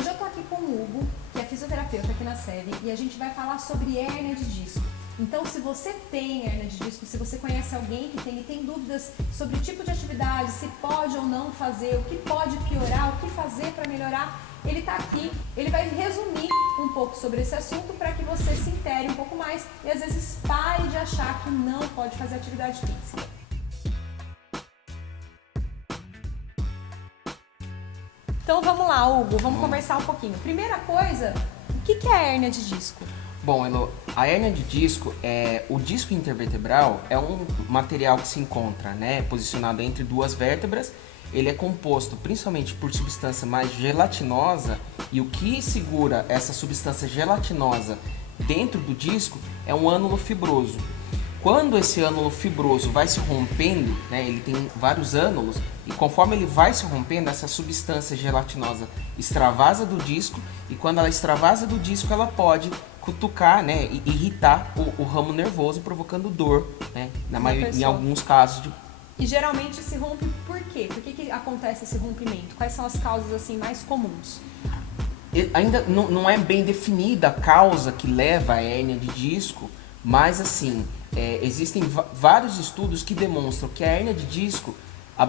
Hoje eu tô aqui com o Hugo, que é fisioterapeuta aqui na SEV, e a gente vai falar sobre hérnia de disco. Então, se você tem hérnia de disco, se você conhece alguém que tem e tem dúvidas sobre o tipo de atividade, se pode ou não fazer, o que pode piorar, o que fazer para melhorar, ele está aqui, ele vai resumir um pouco sobre esse assunto para que você se intere um pouco mais e às vezes pare de achar que não pode fazer atividade física. Então vamos lá, Hugo, vamos conversar um pouquinho. Primeira coisa, o que é a hérnia de disco? Bom, Elo, a hérnia de disco, o disco intervertebral é um material que se encontra, posicionado entre duas vértebras. Ele é composto principalmente por substância mais gelatinosa, e o que segura essa substância gelatinosa dentro do disco é um ânulo fibroso. Quando esse ânulo fibroso vai se rompendo, ele tem vários ânulos, e conforme ele vai se rompendo, essa substância gelatinosa extravasa do disco, e quando ela extravasa do disco, ela pode cutucar, e irritar o ramo nervoso, provocando dor, em alguns casos. E geralmente se rompe por quê? Por que acontece esse rompimento? Quais são as causas assim mais comuns? Ainda não é bem definida a causa que leva à hérnia de disco, mas assim, existem vários estudos que demonstram que a hérnia de disco,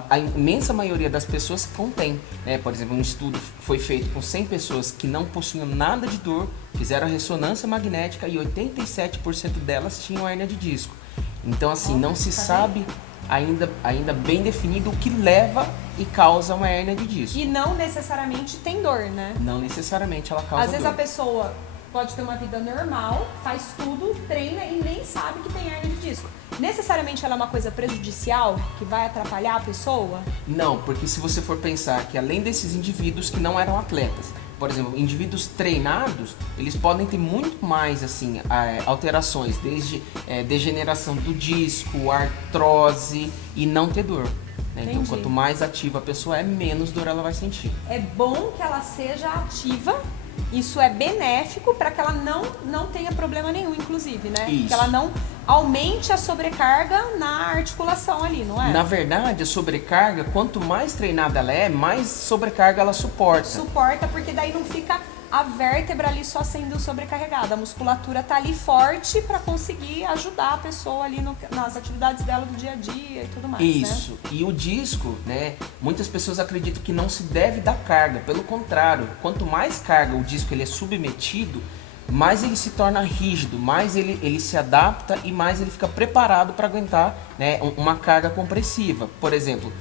a imensa maioria das pessoas contém. Por exemplo, um estudo foi feito com 100 pessoas que não possuíam nada de dor, fizeram a ressonância magnética e 87% delas tinham hérnia de disco. Então assim, não se sabe ainda bem definido o que leva e causa uma hérnia de disco. E não necessariamente tem dor, né? Não necessariamente ela causa dor. Às vezes a pessoa pode ter uma vida normal, faz tudo, treina e nem sabe que tem hérnia de disco. Necessariamente ela é uma coisa prejudicial que vai atrapalhar a pessoa? Não, porque se você for pensar que além desses indivíduos que não eram atletas, por exemplo, indivíduos treinados, eles podem ter muito mais assim, alterações, desde degeneração do disco, artrose e não ter dor. Então, quanto mais ativa a pessoa é, menos dor ela vai sentir. É bom que ela seja ativa. Isso é benéfico para que ela não tenha problema nenhum, inclusive, né? Isso. Que ela não aumente a sobrecarga na articulação ali, não é? Na verdade, a sobrecarga, quanto mais treinada ela é, mais sobrecarga ela suporta. Suporta, porque daí não fica a vértebra ali só sendo sobrecarregada. A musculatura tá ali forte para conseguir ajudar a pessoa ali nas atividades dela do dia a dia e tudo mais, Isso. né? E o disco, muitas pessoas acreditam que não se deve dar carga. Pelo contrário, quanto mais carga o disco ele é submetido, mais ele se torna rígido, mais ele se adapta e mais ele fica preparado para aguentar, uma carga compressiva. Por exemplo,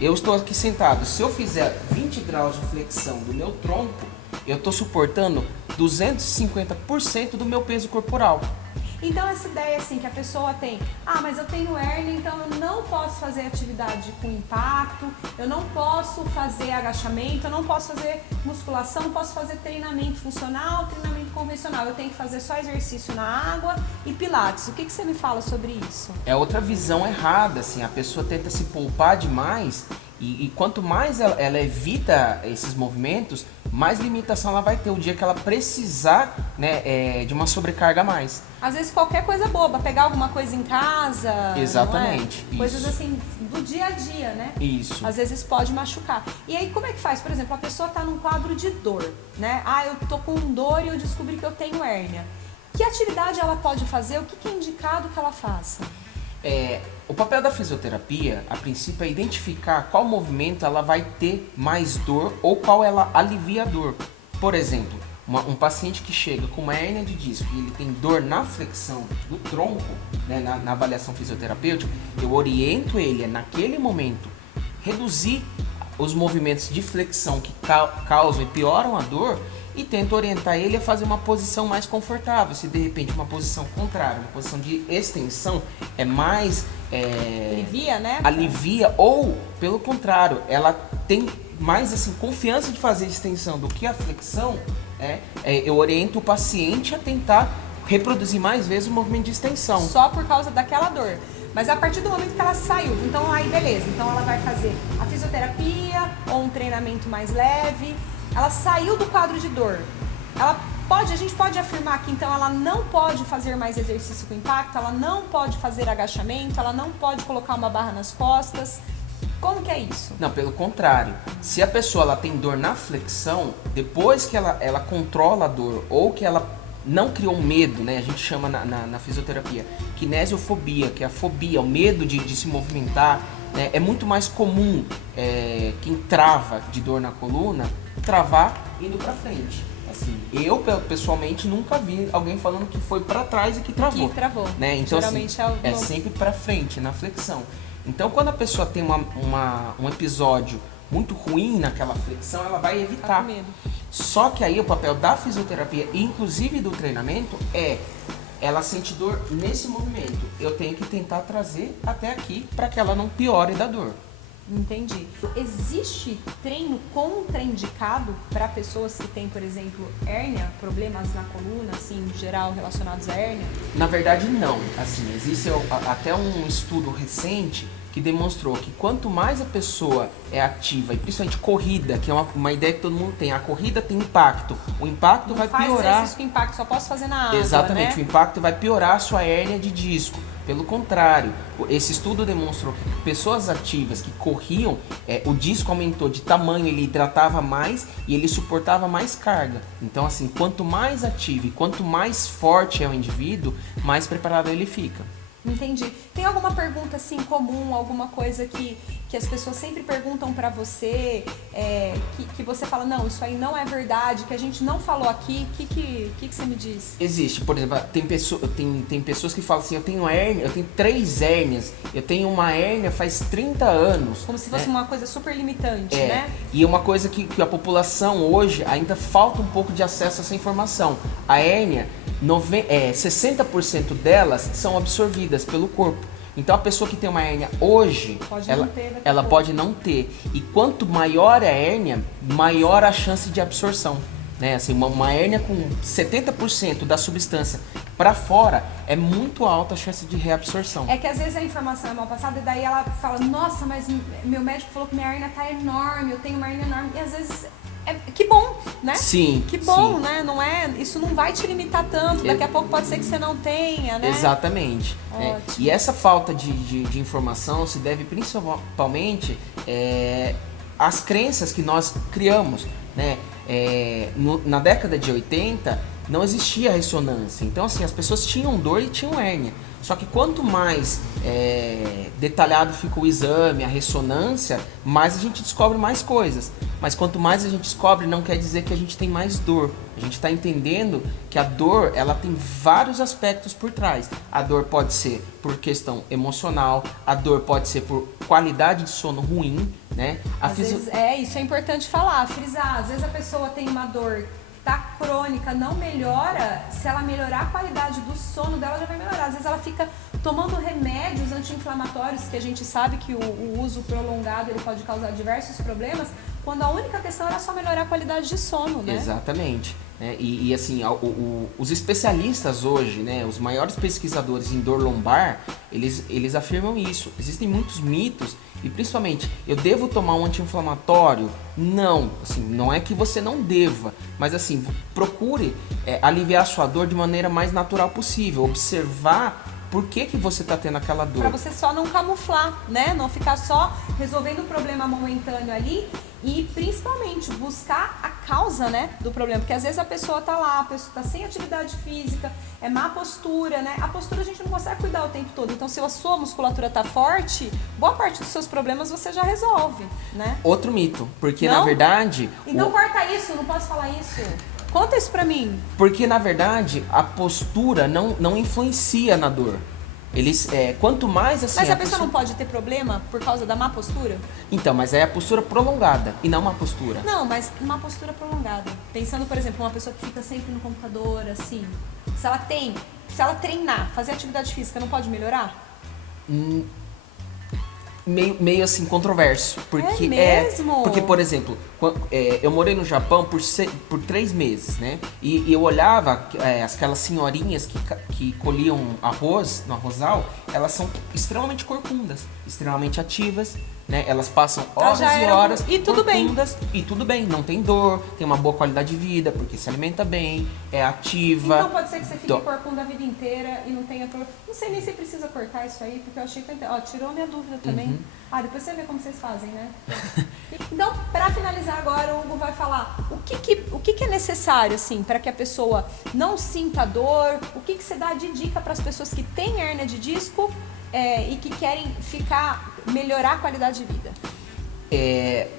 eu estou aqui sentado, se eu fizer 20 graus de flexão do meu tronco, eu estou suportando 250% do meu peso corporal. Então essa ideia assim que a pessoa tem, mas eu tenho hérnia, então eu não posso fazer atividade com impacto, eu não posso fazer agachamento, eu não posso fazer musculação, posso fazer treinamento funcional, treinamento convencional, eu tenho que fazer só exercício na água e pilates. O que você me fala sobre isso? É outra visão errada, assim, a pessoa tenta se poupar demais e quanto mais ela evita esses movimentos, mais limitação ela vai ter o dia que ela precisar de uma sobrecarga a mais. Às vezes qualquer coisa boba, pegar alguma coisa em casa. Exatamente. Não é? Coisas assim do dia a dia, né? Isso. Às vezes pode machucar. E aí como é que faz? Por exemplo, a pessoa tá num quadro de dor, né? Eu tô com dor e eu descobri que eu tenho hérnia. Que atividade ela pode fazer? O que é indicado que ela faça? O papel da fisioterapia, a princípio, é identificar qual movimento ela vai ter mais dor ou qual ela alivia a dor. Por exemplo, um paciente que chega com uma hérnia de disco e ele tem dor na flexão do tronco, na avaliação fisioterapêutica, eu oriento ele naquele momento reduzir os movimentos de flexão que causam e pioram a dor e tento orientar ele a fazer uma posição mais confortável. Se de repente uma posição contrária, uma posição de extensão é mais... alivia, né? Alivia, ou pelo contrário, ela tem mais assim, confiança de fazer extensão do que a flexão, eu oriento o paciente a tentar reproduzir mais vezes o movimento de extensão. Só por causa daquela dor. Mas a partir do momento que ela saiu, então aí beleza, então ela vai fazer a fisioterapia ou um treinamento mais leve. Ela saiu do quadro de dor. A gente pode afirmar que então ela não pode fazer mais exercício com impacto, ela não pode fazer agachamento, ela não pode colocar uma barra nas costas. Como que é isso? Não, pelo contrário. Se a pessoa ela tem dor na flexão, depois que ela controla a dor ou que ela não criou medo, né? A gente chama na fisioterapia kinesiofobia, que é a fobia, o medo de se movimentar. Né? É muito mais comum quem trava de dor na coluna travar indo pra frente. Assim, eu pessoalmente nunca vi alguém falando que foi pra trás e que travou. Que travou. Né? Então geralmente assim, é sempre pra frente, na flexão. Então quando a pessoa tem um episódio muito ruim naquela flexão, ela vai evitar. Tá com medo. Só que aí o papel da fisioterapia, inclusive do treinamento, ela sente dor nesse movimento. Eu tenho que tentar trazer até aqui para que ela não piore da dor. Entendi. Existe treino contraindicado para pessoas que têm, por exemplo, hérnia, problemas na coluna, assim, em geral relacionados à hérnia? Na verdade, não. Assim, existe até um estudo recente que demonstrou que quanto mais a pessoa é ativa, e principalmente corrida, que é uma ideia que todo mundo tem, a corrida tem impacto. O impacto Não vai faz piorar. exercício com impacto, só posso fazer na água, Exatamente, né? o impacto vai piorar a sua hérnia de disco. Pelo contrário, esse estudo demonstrou que pessoas ativas que corriam, o disco aumentou de tamanho, ele hidratava mais e ele suportava mais carga. Então, assim, quanto mais ativo e quanto mais forte é o indivíduo, mais preparado ele fica. Entendi. Tem alguma pergunta assim comum, alguma coisa que as pessoas sempre perguntam pra você, que você fala, não, isso aí não é verdade, que a gente não falou aqui, o que você me diz? Existe, por exemplo, tem pessoas que falam assim, eu tenho hérnia, eu tenho 3 hérnias, eu tenho uma hérnia faz 30 anos. Como se fosse uma coisa super limitante, né? E uma coisa que a população hoje ainda falta um pouco de acesso a essa informação. A hérnia, 60% delas são absorvidas pelo corpo. Então a pessoa que tem uma hérnia hoje, ela pode não ter. E quanto maior é a hérnia, maior a chance de absorção. Né? Assim, uma hérnia com 70% da substância para fora é muito alta a chance de reabsorção. É que às vezes a informação é mal passada e daí ela fala, nossa, mas meu médico falou que minha hérnia tá enorme, eu tenho uma hérnia enorme. E às vezes que bom, né? Sim. Que bom, sim. né? Isso não vai te limitar tanto. Daqui a pouco pode ser que você não tenha, né? Exatamente. E essa falta de informação se deve principalmente às crenças que nós criamos, né? Na década de 80 não existia ressonância. Então, assim, as pessoas tinham dor e tinham hérnia. Só que quanto mais detalhado fica o exame, a ressonância, mais a gente descobre mais coisas. Mas quanto mais a gente descobre, não quer dizer que a gente tem mais dor. A gente está entendendo que a dor, ela tem vários aspectos por trás. A dor pode ser por questão emocional, a dor pode ser por qualidade de sono ruim, né? Vezes, isso é importante falar, frisar. Às vezes a pessoa tem uma dor tá crônica, não melhora, se ela melhorar a qualidade do sono dela, já vai melhorar. Às vezes ela fica tomando remédios anti-inflamatórios, que a gente sabe que o uso prolongado ele pode causar diversos problemas, quando a única questão era só melhorar a qualidade de sono, né? Exatamente. E assim, os especialistas hoje, né, os maiores pesquisadores em dor lombar, eles afirmam isso. Existem muitos mitos e principalmente, eu devo tomar um anti-inflamatório? Não, assim, não é que você não deva, mas assim, procure aliviar a sua dor de maneira mais natural possível, observar por que você está tendo aquela dor. Pra você só não camuflar, né? Não ficar só resolvendo o problema momentâneo ali e principalmente buscar a causa, né, do problema. Porque às vezes a pessoa tá lá, a pessoa tá sem atividade física, é má postura, né? A postura a gente não consegue cuidar o tempo todo. Então se a sua musculatura tá forte, boa parte dos seus problemas você já resolve, né? Outro mito, porque não? Na verdade... Então corta isso, não posso falar isso. Conta isso pra mim. Porque, na verdade, a postura não influencia na dor. Quanto mais assim... Mas a pessoa não pode ter problema por causa da má postura? Então, mas é a postura prolongada e não uma postura. Não, mas uma postura prolongada. Pensando, por exemplo, uma pessoa que fica sempre no computador, assim. Se ela treinar, fazer atividade física, não pode melhorar? Meio assim, controverso. Porque, mesmo? Porque, por exemplo, eu morei no Japão por 3 meses, né? E eu olhava aquelas senhorinhas que colhiam arroz no arrozal, elas são extremamente corcundas, extremamente ativas, né? Elas passam Elas horas já e eram- horas e tudo bem. corcundas, e tudo bem, não tem dor, tem uma boa qualidade de vida, porque se alimenta bem, é ativa. Então pode ser que você fique Então- corcunda a vida inteira e não tenha dor. Não sei nem se precisa cortar isso aí, porque eu achei que... Ó, tirou minha dúvida também. Uhum. Ah, depois você vê como vocês fazem, né? Então, para finalizar agora, o Hugo vai falar o que é necessário, assim, para que a pessoa não sinta dor, o que você dá de dica para as pessoas que têm hérnia de disco e que querem melhorar a qualidade de vida.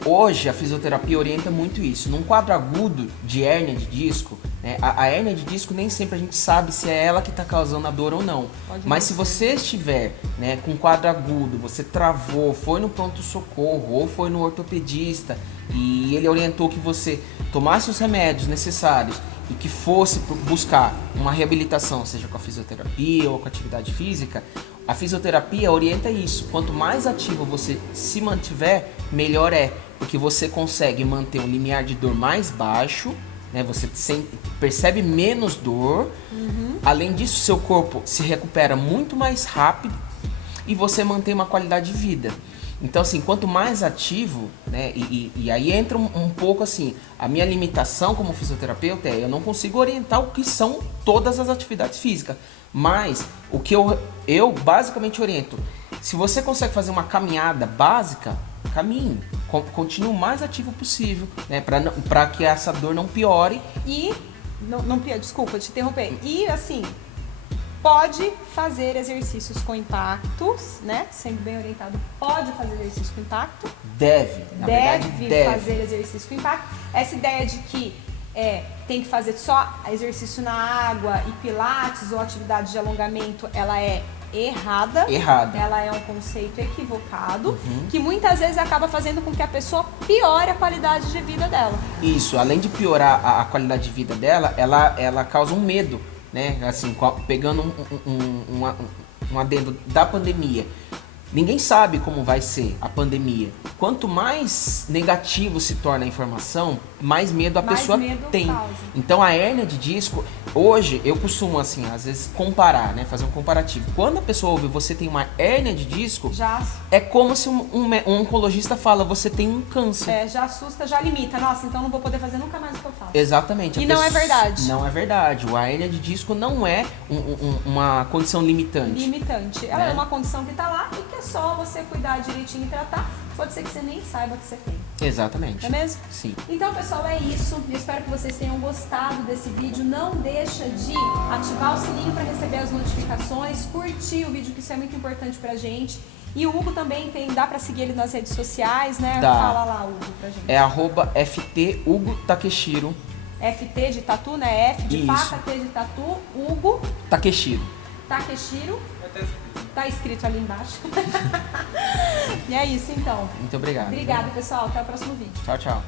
Hoje a fisioterapia orienta muito isso. Num quadro agudo de hérnia de disco, né, a hérnia de disco nem sempre a gente sabe se é ela que está causando a dor ou não. Mas se você estiver, né, com um quadro agudo, você travou, foi no pronto-socorro ou foi no ortopedista e ele orientou que você tomasse os remédios necessários e que fosse buscar uma reabilitação, seja com a fisioterapia ou com a atividade física, a fisioterapia orienta isso. Quanto mais ativo você se mantiver, melhor é. Porque você consegue manter um limiar de dor mais baixo, né? Você percebe menos dor. Além disso, seu corpo se recupera muito mais rápido e você mantém uma qualidade de vida. Então, assim, quanto mais ativo, né? E aí entra um pouco assim, a minha limitação como fisioterapeuta eu não consigo orientar o que são todas as atividades físicas. Mas o que eu basicamente oriento, se você consegue fazer uma caminhada básica, caminhe, continue o mais ativo possível, né? Para que essa dor não piore. E, desculpa te interromper, e assim, pode fazer exercícios com impactos, né? Sendo bem orientado, pode fazer exercício com impacto. Deve Fazer exercício com impacto. Essa ideia de que tem que fazer só exercício na água e pilates ou atividade de alongamento, ela é errada. Ela é um conceito equivocado, que muitas vezes acaba fazendo com que a pessoa piore a qualidade de vida dela. Isso, além de piorar a qualidade de vida dela, ela causa um medo, né? Assim, pegando um adendo da pandemia. Ninguém sabe como vai ser a pandemia. Quanto mais negativo se torna a informação, mais medo a pessoa tem. Causa. Então a hérnia de disco, hoje eu costumo assim, às vezes comparar, né, fazer um comparativo. Quando a pessoa ouve você tem uma hérnia de disco, é como se um oncologista fala, você tem um câncer. Já assusta, já limita. Nossa, então não vou poder fazer nunca mais o que eu faço. Exatamente. E não é verdade. Não é verdade. A hérnia de disco não é uma condição limitante. Ela né? é uma condição que está lá e que é só você cuidar direitinho e tratar. Pode ser que você nem saiba que você tem. Exatamente. Não é mesmo? Sim. Então, pessoal, é isso. Eu espero que vocês tenham gostado desse vídeo. Não deixa de ativar o sininho para receber as notificações, curtir o vídeo, que isso é muito importante pra gente. E o Hugo também dá pra seguir ele nas redes sociais, né? Dá. Fala lá, Hugo, pra gente. É @FT Hugo Takeshiro. FT de tatu, né? F de Isso. faca, T de tatu, Hugo Takeshiro. Takeshiro. Tá escrito ali embaixo. E é isso, então. Muito obrigado. Obrigada, pessoal. Até o próximo vídeo. Tchau, tchau.